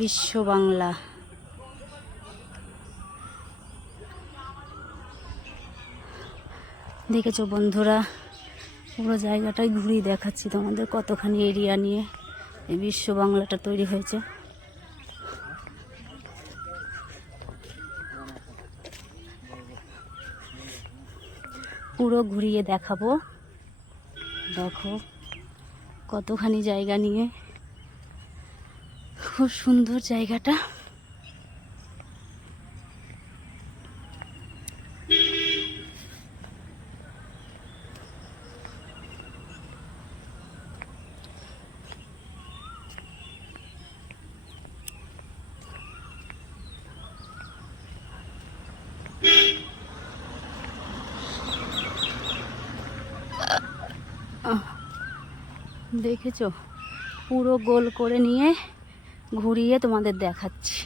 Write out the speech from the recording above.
বিশ্ব বাংলা। দেখেছ বন্ধুরা, পুরো জায়গাটাই ঘুরিয়ে দেখাচ্ছি তোমাদের, কতখানি এরিয়া নিয়ে এই বিশ্ব বাংলাটা তৈরি হয়েছে। পুরো ঘুরিয়ে দেখাবো। দেখো, কতখানি জায়গা নিয়ে খুব সুন্দর জায়গাটা। দেখেছ? পুরো গোল করে নিয়ে ঘুরিয়ে তোমাদের দেখাচ্ছি।